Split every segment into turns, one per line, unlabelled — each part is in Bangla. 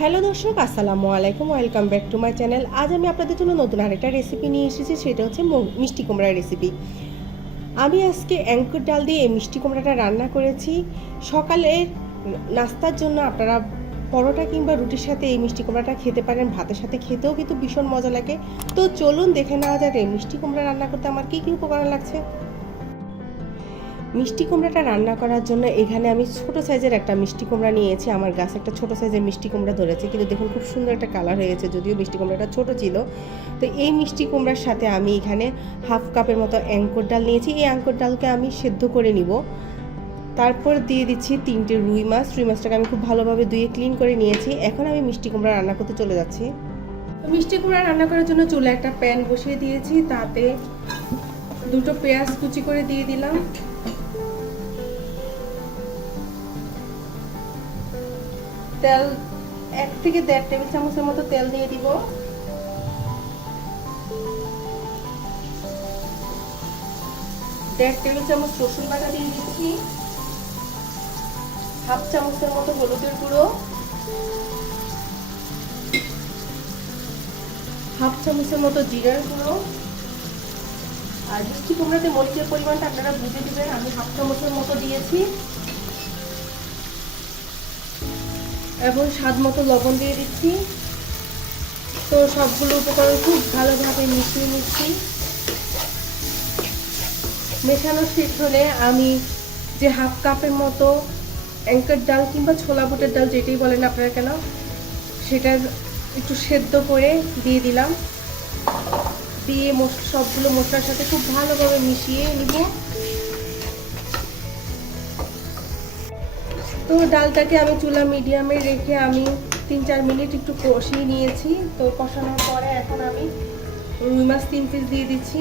হ্যালো দর্শক, আসসালামু আলাইকুম। Welcome back to my channel আজ আমি আপনাদের জন্য নতুন আরেকটা রেসিপি নিয়ে এসেছি, সেটা হচ্ছে মিষ্টি কুমড়ার রেসিপি আমি আজকে অ্যাঙ্কুর ডাল দিয়ে এই মিষ্টি কুমড়াটা রান্না করেছি। সকালের নাস্তার জন্য আপনারা পরোটা কিংবা রুটির সাথে এই মিষ্টি কুমড়াটা খেতে পারেন, ভাতের সাথে খেতেও কিন্তু ভীষণ মজা লাগে। তো চলুন দেখে নেওয়া যাক এই মিষ্টি কুমড়া রান্না করতে আমার কী কী উপকরণ লাগছে। মিষ্টি কুমড়াটা রান্না করার জন্য এখানে আমি ছোট সাইজের একটা মিষ্টি কুমড়া নিয়েছি। আমার গাছে একটা ছোট সাইজের মিষ্টি কুমড়া ধরেছে, কিন্তু দেখুন খুব সুন্দর একটা কালার হয়েছে, যদিও মিষ্টি কুমড়াটা ছোট ছিল। তো এই মিষ্টি কুমড়ার সাথে আমি এখানে হাফ কাপের মতো অ্যাঙ্কর ডাল নিয়েছি। এই অ্যাঙ্কর ডালকে আমি সেদ্ধ করে নিব। তারপর দিয়ে দিচ্ছি তিনটে রুই মাছ। রুই মাছটাকে আমি খুব ভালোভাবে ধুয়ে ক্লিন করে নিয়েছি। এখন আমি মিষ্টি কুমড়া রান্না করতে চলে যাচ্ছি। মিষ্টি কুমড়া রান্না করার জন্য চুলে একটা প্যান বসিয়ে দিয়েছি। তাতে দুটো পেঁয়াজ কুচি করে দিয়ে দিলাম। তেল এক থেকে দেড় টেবিল চামচের মতো তেল দিয়ে দিব। দেড় টেবিল চামচ রসুন বাটা দিয়ে দিচ্ছি। হাফ চামচের মতো হলুদের গুঁড়ো। হাফ চামচের মতো জিরার গুঁড়ো। আর মিষ্টি কুমড়াতে মরিচের পরিমাণটা আপনারা বুঝে দিবেন, আমি হাফ চামচের মতো দিয়েছি। এবং স্বাদ মতো লবণ দিয়ে দিচ্ছি। তো সবগুলো উপকরণ খুব ভালোভাবে মিশিয়ে নিচ্ছি। মেশানো শেষ হলে আমি যে হাফ কাপের মতো অ্যাঙ্কার ডাল কিংবা ছোলা বুটের ডাল যেটাই বলেন আপনারা কেন, সেটা একটু সেদ্ধ করে দিয়ে দিলাম। দিয়ে সবগুলো মশলার সাথে খুব ভালোভাবে মিশিয়ে নিব। তো ডালটাকে আমি চুলা মিডিয়ামে রেখে আমি তিন চার মিনিট একটু কষিয়ে নিয়েছি। তো কষানোর পরে এখন আমি রুই মাছ তিন পিস দিয়ে দিচ্ছি।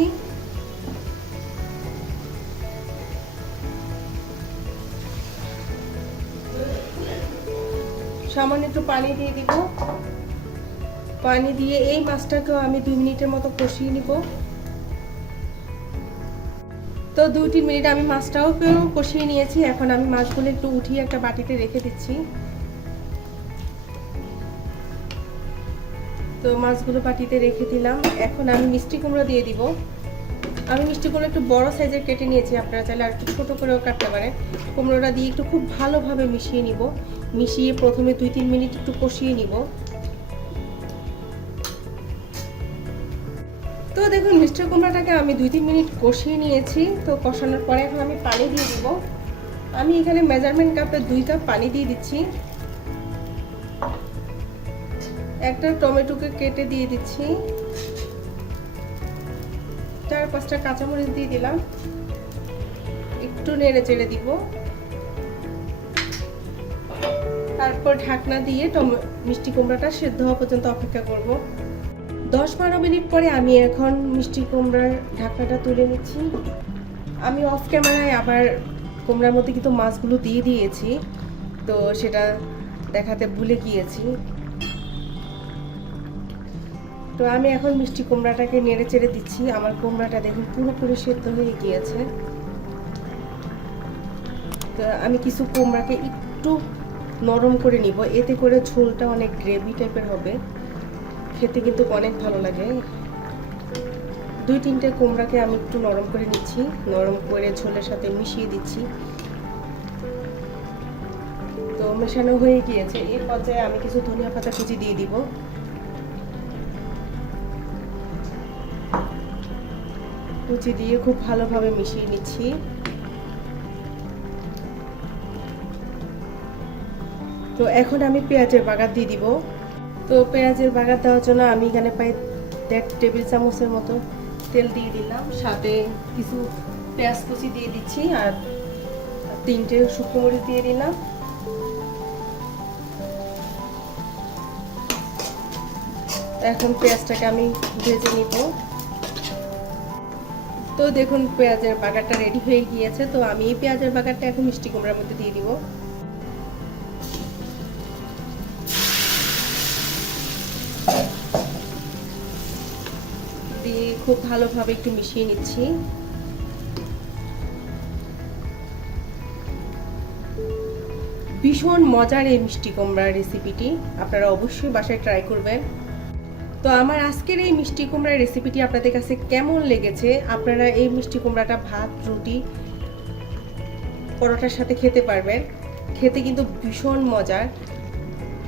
সামান্য একটু পানি দিয়ে দিব। পানি দিয়ে এই মাছটাকেও আমি দুই মিনিটের মতো কষিয়ে নিব। তো দুই তিন মিনিট আমি মাছটাও কষিয়ে নিয়েছি। এখন আমি মাছগুলো একটু উঠিয়ে একটা বাটিতে রেখে দিচ্ছি। তো মাছগুলো বাটিতে রেখে দিলাম। এখন আমি মিষ্টি কুমড়ো দিয়ে দিব। আমি মিষ্টি কুমড়ো একটু বড় সাইজের কেটে নিয়েছি, আপনারা চাইলে আর একটু ছোটো করেও কাটতে পারেন। কুমড়োটা দিয়ে একটু খুব ভালোভাবে মিশিয়ে নিব। মিশিয়ে প্রথমে দুই তিন মিনিট একটু কষিয়ে নিব। তো দেখুন, মিষ্টি কুমড়াটাকে আমি দুই তিন মিনিট কষিয়ে নিয়েছি। তো কষানোর পরে এখন আমি পানি দিয়ে দিব। আমি এখানে মেজারমেন্ট কাপে দুই কাপ পানি দিয়ে দিচ্ছি। একটা টমেটোকে কেটে দিয়ে দিচ্ছি। চার পাঁচটা কাঁচামরিচ দিয়ে দিলাম। একটু নেড়ে চেড়ে দিব। তারপর ঢাকনা দিয়ে মিষ্টি কুমড়াটা সেদ্ধ হওয়া পর্যন্ত অপেক্ষা করব। দশ বারো মিনিট পরে আমি এখন মিষ্টি কুমড়ার ঢাকনাটা তুলে নিচ্ছি। আমি অফ ক্যামেরায় আবার কুমড়ার মধ্যে কিন্তু মাছগুলো দিয়ে দিয়েছি, তো সেটা দেখাতে ভুলে গিয়েছি। তো আমি এখন মিষ্টি কুমড়াটাকে নেড়ে চেড়ে দিচ্ছি। আমার কুমড়াটা দেখুন পুরোপুরি সেদ্ধ হয়ে গিয়েছে। তো আমি কিছু কুমড়াকে একটু নরম করে নিব, এতে করে ঝোলটা অনেক গ্রেভি টাইপের হবে। খেতে কিন্তু অনেক ভালো লাগে। দুই তিনটে কুমড়াকে আমি একটু নরম করে নিচ্ছি, নরম করে ঝোলের সাথে মিশিয়ে দিচ্ছি। তো মেশানো হয়ে গিয়েছে। এর পর্যায়ে আমি কিছু ধনিয়া পাতা কুচি দিয়ে দিব। কুচি দিয়ে খুব ভালোভাবে মিশিয়ে নিচ্ছি। তো এখন আমি পেঁয়াজের বাগার দিয়ে দিব। তো পেঁয়াজের বাগার দেওয়ার জন্য আমি এখানে প্রায় এক টেবিল চামচের মতো তেল দিয়ে দিলাম। সাথে কিছু পেঁয়াজ কুচি দিয়ে দিচ্ছি আর তিনটে শুকনো মরিচ দিয়ে দিলাম। এখন পেঁয়াজটাকে আমি ভেজে নিব। তো দেখুন, পেঁয়াজের বাগারটা রেডি হয়ে গিয়েছে। তো আমি এই পেঁয়াজের বাগারটা এখন মিষ্টি কুমড়ার মধ্যে দিয়ে দিব। খুব ভালোভাবে একটু মিশিয়ে নিচ্ছি। ভীষণ মজার এই মিষ্টি কুমড়ার রেসিপিটি আপনারা অবশ্যই বাসায় ট্রাই করবেন। তো আমার আজকের এই মিষ্টি কুমড়ার রেসিপিটি আপনাদের কাছে কেমন লেগেছে? আপনারা এই মিষ্টি কুমড়াটা ভাত, রুটি, পরোটার সাথে খেতে পারবেন। খেতে কিন্তু ভীষণ মজার।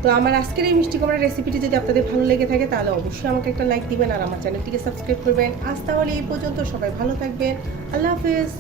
তো আমার আজকের এই মিষ্টি কুমড়ার রেসিপিটি যদি আপনাদের ভালো লেগে থাকে, তাহলে অবশ্যই আমাকে একটা লাইক দিবেন আর আমার চ্যানেলটিকে সাবস্ক্রাইব করবেন। আজ তাহলে এই পর্যন্ত, সবাই ভালো থাকবেন। আল্লাহ হাফেজ।